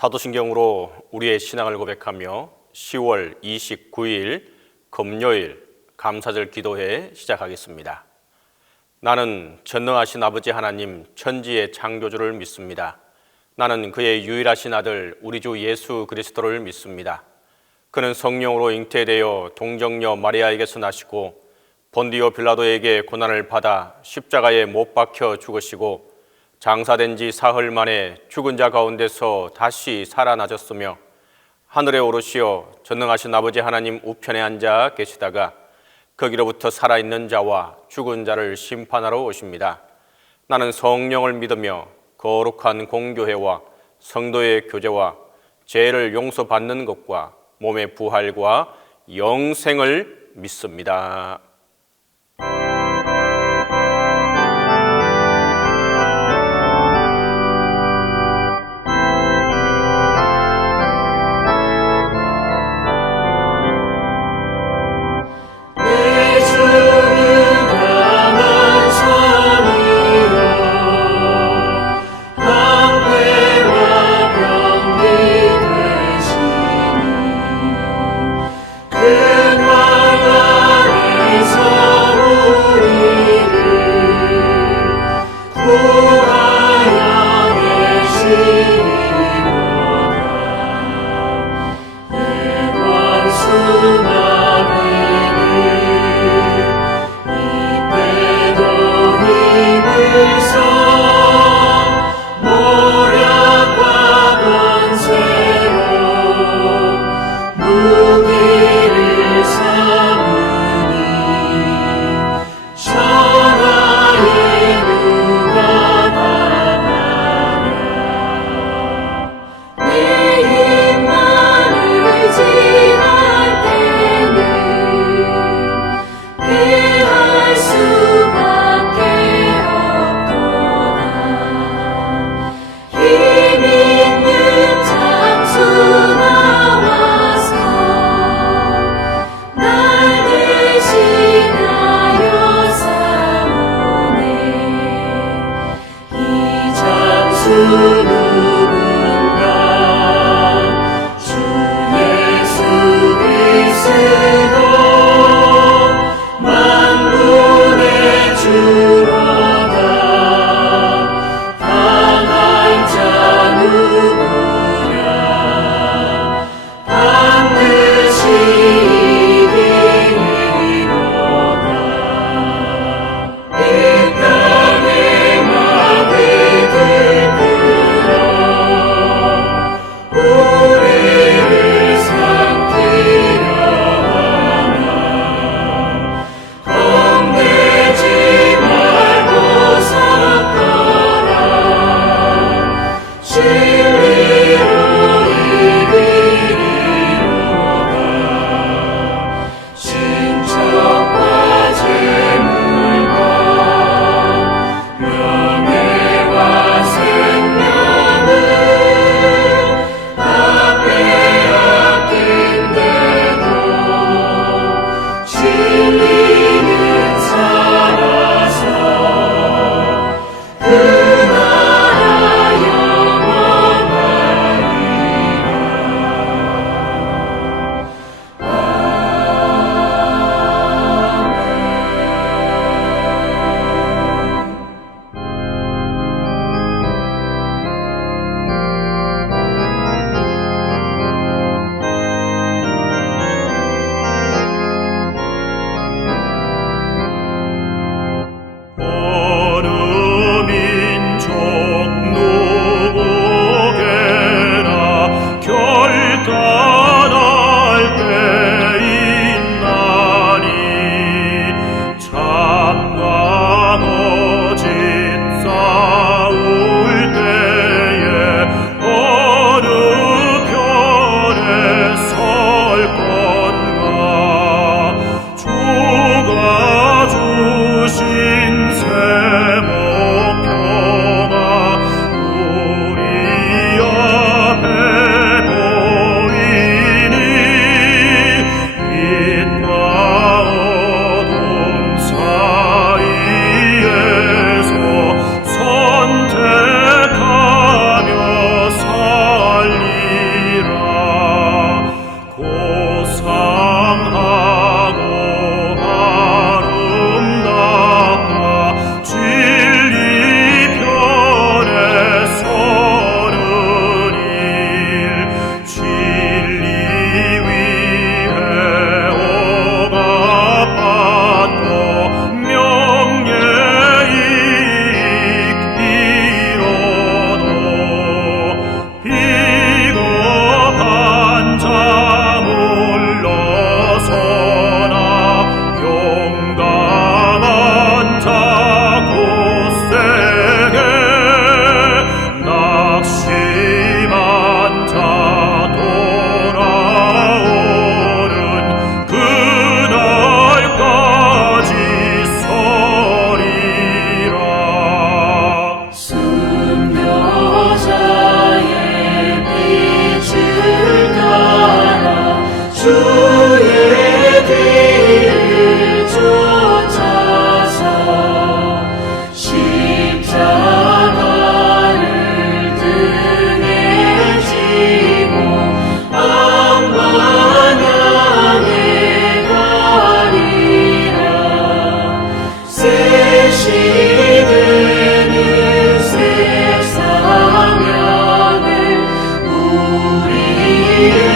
사도신경으로 우리의 신앙을 고백하며 10월 29일 금요일 감사절 기도회 시작하겠습니다. 나는 전능하신 아버지 하나님 천지의 창조주를 믿습니다. 나는 그의 유일하신 아들 우리 주 예수 그리스도를 믿습니다. 그는 성령으로 잉태되어 동정녀 마리아에게서 나시고 본디오 빌라도에게 고난을 받아 십자가에 못 박혀 죽으시고 장사된 지 사흘 만에 죽은 자 가운데서 다시 살아나셨으며 하늘에 오르시어 전능하신 아버지 하나님 우편에 앉아 계시다가 거기로부터 살아있는 자와 죽은 자를 심판하러 오십니다. 나는 성령을 믿으며 거룩한 공교회와 성도의 교제와 죄를 용서받는 것과 몸의 부활과 영생을 믿습니다. 근원 안에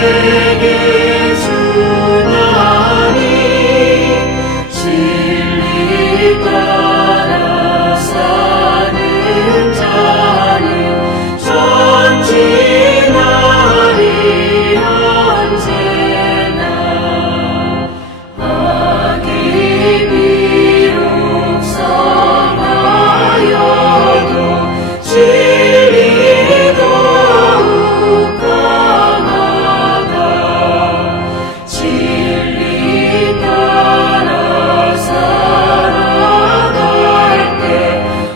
내게 주나니 진리 따라 사는 자는 전진하리 언제나 악이 비록 성하여도 진리 더욱 강하다 진리 따라 살아갈 때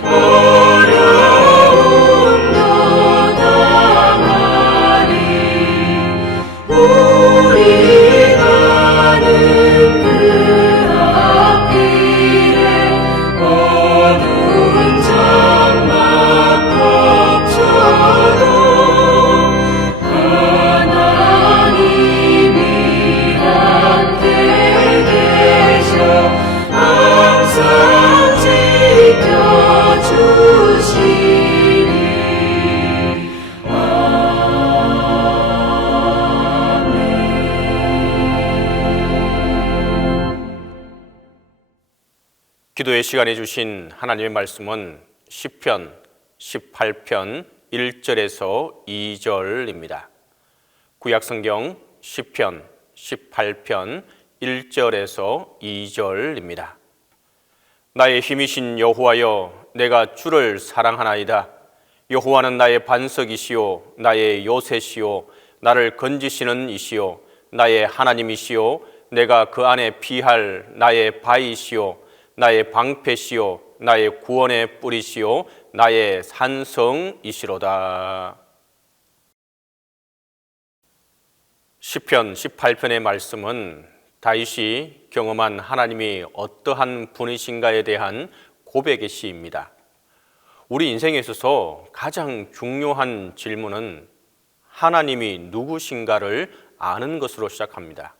어려움도 당하리 우리 가는 그 앞길에 어두운 장막 덮쳐도 하나님이 함께 계셔 항상 지켜주시리. 기도의 시간에 주신 하나님의 말씀은 시편 18편 1절에서 2절입니다. 구약성경 시편 18편 1절에서 2절입니다. 나의 힘이신 여호와여, 내가 주를 사랑하나이다. 여호와는 나의 반석이시요 나의 요새시요 나를 건지시는 이시요 나의 하나님이시요 내가 그 안에 피할 나의 바위시요 나의 방패시요 나의 구원의 뿌리시요 나의 산성이시로다. 시편 18편의 말씀은 다윗이 경험한 하나님이 어떠한 분이신가에 대한 고백의 시입니다. 우리 인생에 있어서 가장 중요한 질문은 하나님이 누구신가를 아는 것으로 시작합니다.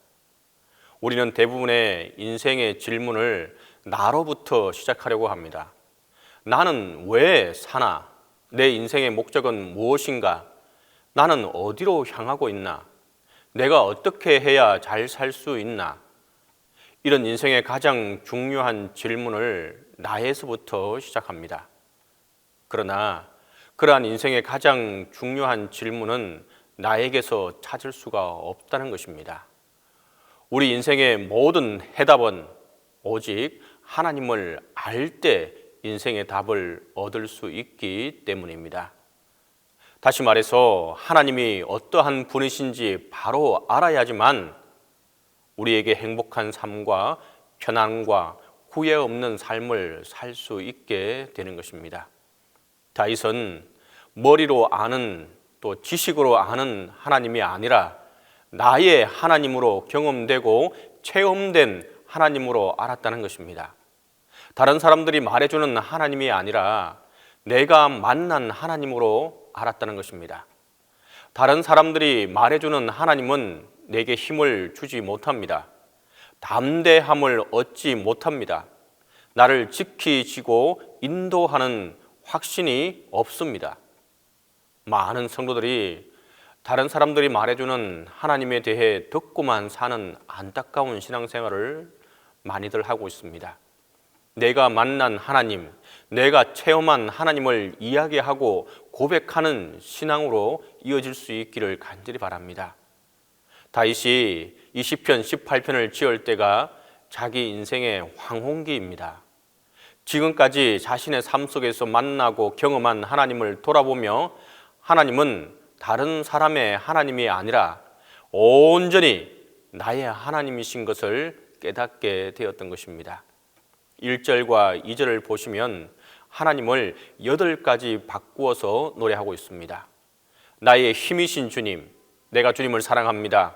우리는 대부분의 인생의 질문을 나로부터 시작하려고 합니다. 나는 왜 사나? 내 인생의 목적은 무엇인가? 나는 어디로 향하고 있나? 내가 어떻게 해야 잘 살 수 있나? 이런 인생의 가장 중요한 질문을 나에서부터 시작합니다. 그러나 그러한 인생의 가장 중요한 질문은 나에게서 찾을 수가 없다는 것입니다. 우리 인생의 모든 해답은 오직 하나님을 알 때 인생의 답을 얻을 수 있기 때문입니다. 다시 말해서 하나님이 어떠한 분이신지 바로 알아야지만 우리에게 행복한 삶과 편안과 후회 없는 삶을 살 수 있게 되는 것입니다. 다윗은 머리로 아는 또 지식으로 아는 하나님이 아니라 나의 하나님으로 경험되고 체험된 하나님으로 알았다는 것입니다. 다른 사람들이 말해주는 하나님이 아니라 내가 만난 하나님으로 알았다는 것입니다. 다른 사람들이 말해주는 하나님은 내게 힘을 주지 못합니다. 담대함을 얻지 못합니다. 나를 지키시고 인도하는 확신이 없습니다. 많은 성도들이 다른 사람들이 말해주는 하나님에 대해 듣고만 사는 안타까운 신앙생활을 많이들 하고 있습니다. 내가 만난 하나님, 내가 체험한 하나님을 이야기하고 고백하는 신앙으로 이어질 수 있기를 간절히 바랍니다. 다윗이 이 시편 18편을 지을 때가 자기 인생의 황혼기입니다. 지금까지 자신의 삶 속에서 만나고 경험한 하나님을 돌아보며 하나님은 다른 사람의 하나님이 아니라 온전히 나의 하나님이신 것을 깨닫게 되었던 것입니다. 1절과 2절을 보시면 하나님을 8가지 바꾸어서 노래하고 있습니다. 나의 힘이신 주님, 내가 주님을 사랑합니다.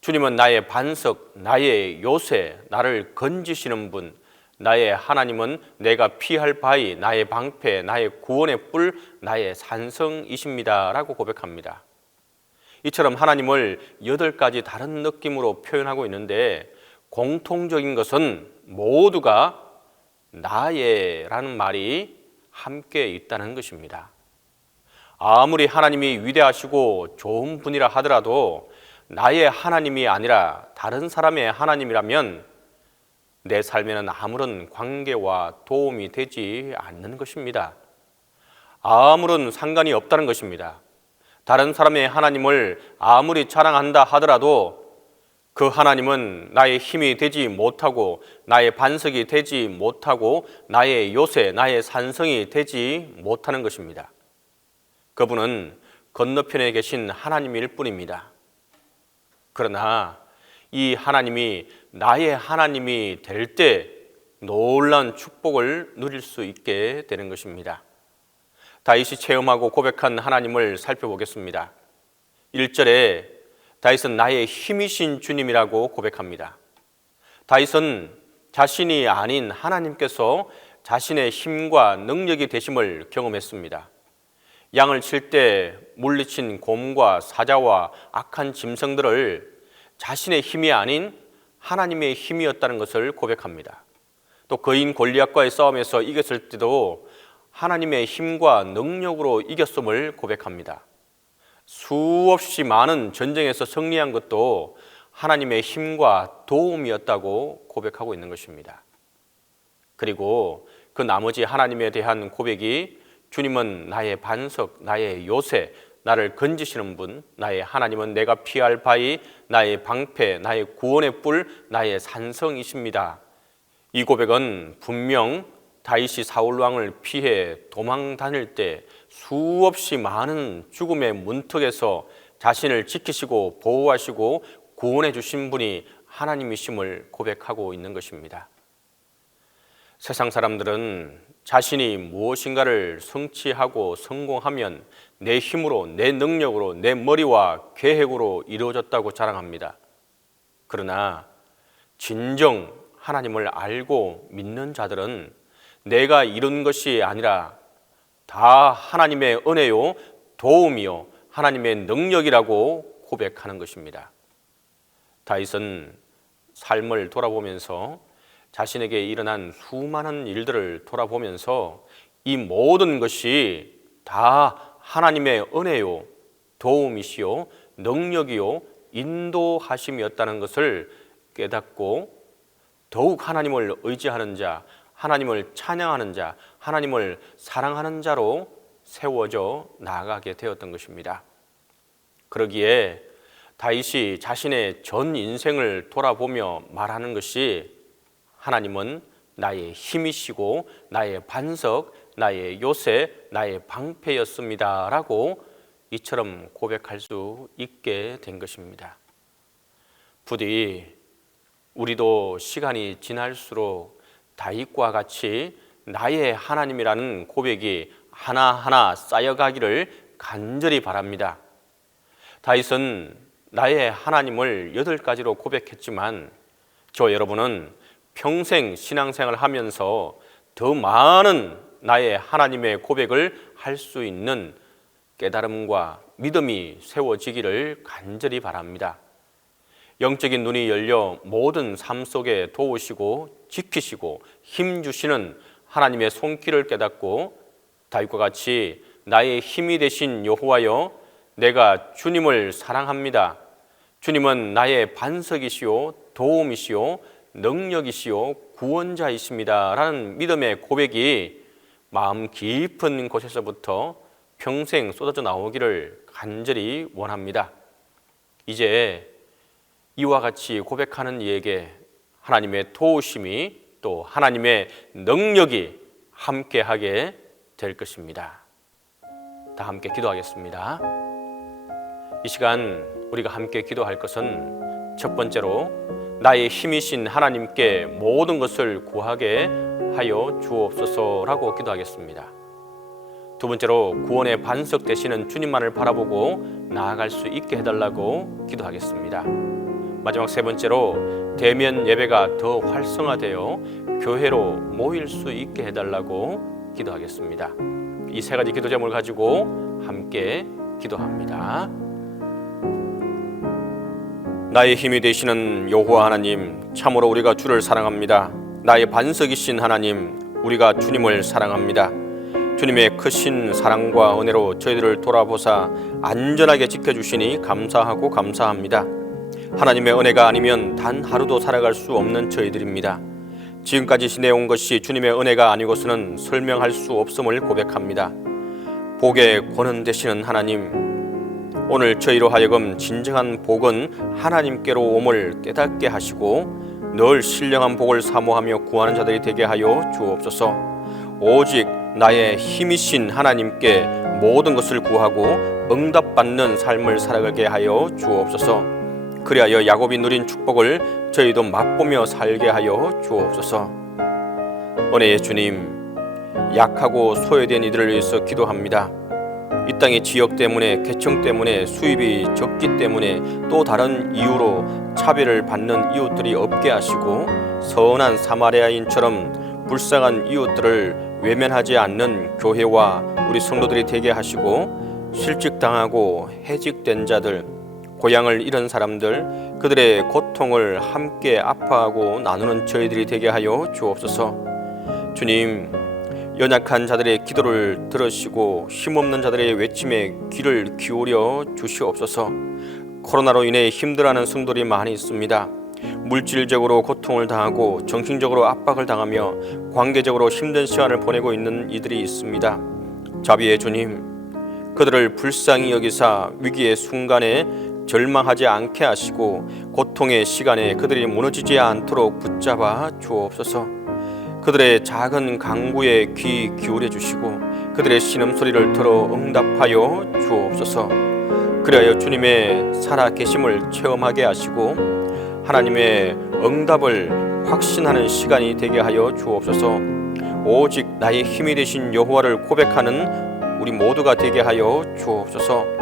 주님은 나의 반석, 나의 요새, 나를 건지시는 분, 나의 하나님은 내가 피할 바위, 나의 방패, 나의 구원의 뿔, 나의 산성이십니다 라고 고백합니다. 이처럼 하나님을 8가지 다른 느낌으로 표현하고 있는데 공통적인 것은 모두가 나의 라는 말이 함께 있다는 것입니다. 아무리 하나님이 위대하시고 좋은 분이라 하더라도 나의 하나님이 아니라 다른 사람의 하나님이라면 내 삶에는 아무런 관계와 도움이 되지 않는 것입니다. 아무런 상관이 없다는 것입니다. 다른 사람의 하나님을 아무리 자랑한다 하더라도 그 하나님은 나의 힘이 되지 못하고 나의 반석이 되지 못하고 나의 요새, 나의 산성이 되지 못하는 것입니다. 그분은 건너편에 계신 하나님일 뿐입니다. 그러나 이 하나님이 나의 하나님이 될 때 놀라운 축복을 누릴 수 있게 되는 것입니다. 다윗이 체험하고 고백한 하나님을 살펴보겠습니다. 1절에 다윗은 나의 힘이신 주님이라고 고백합니다. 다윗은 자신이 아닌 하나님께서 자신의 힘과 능력이 되심을 경험했습니다. 양을 칠 때 물리친 곰과 사자와 악한 짐승들을 자신의 힘이 아닌 하나님의 힘이었다는 것을 고백합니다. 또 거인 골리앗과의 싸움에서 이겼을 때도 하나님의 힘과 능력으로 이겼음을 고백합니다. 수없이 많은 전쟁에서 승리한 것도 하나님의 힘과 도움이었다고 고백하고 있는 것입니다. 그리고 그 나머지 하나님에 대한 고백이 주님은 나의 반석, 나의 요새, 나를 건지시는 분, 나의 하나님은 내가 피할 바위, 나의 방패, 나의 구원의 뿔, 나의 산성이십니다. 이 고백은 분명 다윗이 사울 왕을 피해 도망 다닐 때 수없이 많은 죽음의 문턱에서 자신을 지키시고 보호하시고 구원해 주신 분이 하나님이심을 고백하고 있는 것입니다. 세상 사람들은 자신이 무엇인가를 성취하고 성공하면 내 힘으로, 내 능력으로, 내 머리와 계획으로 이루어졌다고 자랑합니다. 그러나 진정 하나님을 알고 믿는 자들은 내가 이룬 것이 아니라 다 하나님의 은혜요, 도움이요, 하나님의 능력이라고 고백하는 것입니다. 다윗은 삶을 돌아보면서 자신에게 일어난 수많은 일들을 돌아보면서 이 모든 것이 다 하나님의 은혜요, 도움이시요, 능력이요, 인도하심이었다는 것을 깨닫고 더욱 하나님을 의지하는 자, 하나님을 찬양하는 자, 하나님을 사랑하는 자로 세워져 나아가게 되었던 것입니다. 그러기에 다윗이 자신의 전 인생을 돌아보며 말하는 것이 하나님은 나의 힘이시고 나의 반석, 나의 요새, 나의 방패였습니다 라고 이처럼 고백할 수 있게 된 것입니다. 부디 우리도 시간이 지날수록 다윗과 같이 나의 하나님이라는 고백이 하나하나 쌓여가기를 간절히 바랍니다. 다윗은 나의 하나님을 8가지로 고백했지만 저 여러분은 평생 신앙생활을 하면서 더 많은 나의 하나님의 고백을 할 수 있는 깨달음과 믿음이 세워지기를 간절히 바랍니다. 영적인 눈이 열려 모든 삶 속에 도우시고 지키시고 힘주시는 하나님의 손길을 깨닫고 다윗과 같이 나의 힘이 되신 여호와여, 내가 주님을 사랑합니다. 주님은 나의 반석이시요 도움이시요 능력이시요 구원자이십니다 라는 믿음의 고백이 마음 깊은 곳에서부터 평생 쏟아져 나오기를 간절히 원합니다. 이제 이와 같이 고백하는 이에게 하나님의 도우심이 또 하나님의 능력이 함께하게 될 것입니다. 다 함께 기도하겠습니다. 이 시간 우리가 함께 기도할 것은 첫 번째로 나의 힘이신 하나님께 모든 것을 구하게 하여 주옵소서라고 기도하겠습니다. 두 번째로 구원의 반석 되시는 주님만을 바라보고 나아갈 수 있게 해달라고 기도하겠습니다. 마지막 세 번째로 대면 예배가 더 활성화되어 교회로 모일 수 있게 해달라고 기도하겠습니다. 이 세 가지 기도 제목을 가지고 함께 기도합니다. 나의 힘이 되시는 여호와 하나님, 참으로 우리가 주를 사랑합니다. 나의 반석이신 하나님, 우리가 주님을 사랑합니다. 주님의 크신 사랑과 은혜로 저희들을 돌아보사 안전하게 지켜주시니 감사하고 감사합니다. 하나님의 은혜가 아니면 단 하루도 살아갈 수 없는 저희들입니다. 지금까지 지내온 것이 주님의 은혜가 아니고서는 설명할 수 없음을 고백합니다. 복의 권한 되시는 하나님, 오늘 저희로 하여금 진정한 복은 하나님께로 옴을 깨닫게 하시고 늘 신령한 복을 사모하며 구하는 자들이 되게 하여 주옵소서. 오직 나의 힘이신 하나님께 모든 것을 구하고 응답받는 삶을 살아가게 하여 주옵소서. 그리하여 야곱이 누린 축복을 저희도 맛보며 살게 하여 주옵소서. 은혜의 주님, 약하고 소외된 이들을 위해서 기도합니다. 이 땅의 지역 때문에, 계층 때문에, 수입이 적기 때문에, 또 다른 이유로 차별을 받는 이웃들이 없게 하시고 선한 사마리아인처럼 불쌍한 이웃들을 외면하지 않는 교회와 우리 성도들이 되게 하시고, 실직당하고 해직된 자들, 고향을 잃은 사람들, 그들의 고통을 함께 아파하고 나누는 저희들이 되게 하여 주옵소서. 주님, 연약한 자들의 기도를 들으시고 힘없는 자들의 외침에 귀를 기울여 주시옵소서. 코로나로 인해 힘들어하는 성도들이 많이 있습니다. 물질적으로 고통을 당하고 정신적으로 압박을 당하며 관계적으로 힘든 시간을 보내고 있는 이들이 있습니다. 자비의 주님, 그들을 불쌍히 여기사 위기의 순간에 절망하지 않게 하시고 고통의 시간에 그들이 무너지지 않도록 붙잡아 주옵소서. 그들의 작은 간구에 귀 기울여 주시고 그들의 신음소리를 들어 응답하여 주옵소서. 그리하여 주님의 살아계심을 체험하게 하시고 하나님의 응답을 확신하는 시간이 되게 하여 주옵소서. 오직 나의 힘이 되신 여호와를 고백하는 우리 모두가 되게 하여 주옵소서.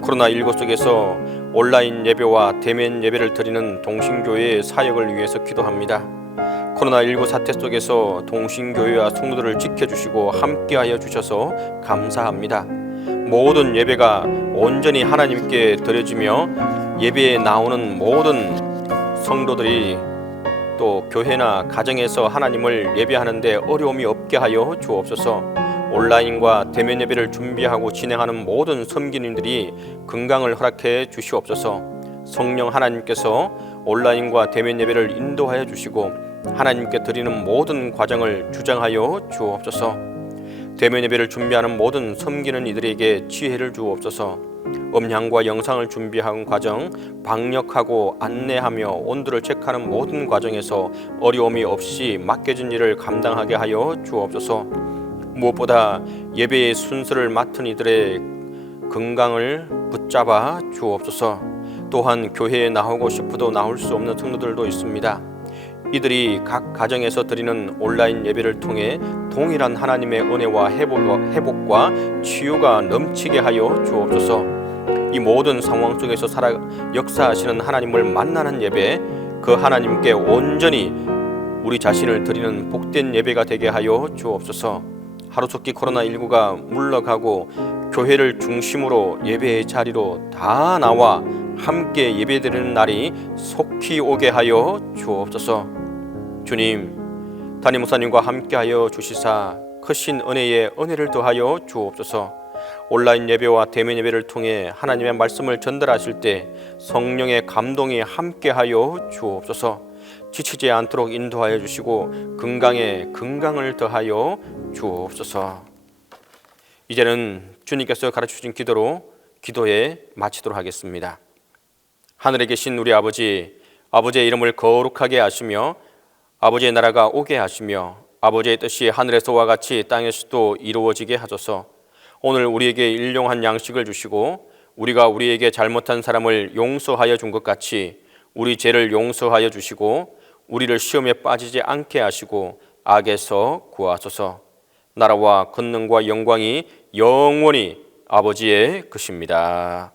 코로나19 속에서 온라인 예배와 대면 예배를 드리는 동신교회의 사역을 위해서 기도합니다. 코로나19 사태 속에서 동신교회와 성도들을 지켜주시고 함께하여 주셔서 감사합니다. 모든 예배가 온전히 하나님께 드려지며 예배에 나오는 모든 성도들이 또 교회나 가정에서 하나님을 예배하는데 어려움이 없게 하여 주옵소서. 온라인과 대면 예배를 준비하고 진행하는 모든 섬기님들이 건강을 허락해 주시옵소서. 성령 하나님께서 온라인과 대면 예배를 인도하여 주시고 하나님께 드리는 모든 과정을 주장하여 주옵소서. 대면 예배를 준비하는 모든 섬기는 이들에게 지혜를 주옵소서. 음향과 영상을 준비하는 과정, 방역하고 안내하며 온도를 체크하는 모든 과정에서 어려움이 없이 맡겨진 일을 감당하게 하여 주옵소서. 무엇보다 예배의 순서를 맡은 이들의 건강을 붙잡아 주옵소서. 또한 교회에 나오고 싶어도 나올 수 없는 성도들도 있습니다. 이들이 각 가정에서 드리는 온라인 예배를 통해 동일한 하나님의 은혜와 회복과 치유가 넘치게 하여 주옵소서. 이 모든 상황 속에서 역사하시는 하나님을 만나는 예배, 그 하나님께 온전히 우리 자신을 드리는 복된 예배가 되게 하여 주옵소서. 하루속히 코로나19가 물러가고 교회를 중심으로 예배의 자리로 다 나와 함께 예배드리는 날이 속히 오게 하여 주옵소서. 주님, 담임 목사님과 함께하여 주시사 크신 은혜에 은혜를 더하여 주옵소서. 온라인 예배와 대면 예배를 통해 하나님의 말씀을 전달하실 때 성령의 감동이 함께하여 주옵소서. 지치지 않도록 인도하여 주시고 건강에 건강을 더하여 주옵소서. 이제는 주님께서 가르쳐주신 기도로 기도에 마치도록 하겠습니다. 하늘에 계신 우리 아버지, 아버지의 이름을 거룩하게 하시며 아버지의 나라가 오게 하시며 아버지의 뜻이 하늘에서와 같이 땅에서도 이루어지게 하소서. 오늘 우리에게 일용할 양식을 주시고 우리가 우리에게 잘못한 사람을 용서하여 준 것 같이 우리 죄를 용서하여 주시고 우리를 시험에 빠지지 않게 하시고 악에서 구하소서. 나라와 권능과 영광이 영원히 아버지의 것입니다.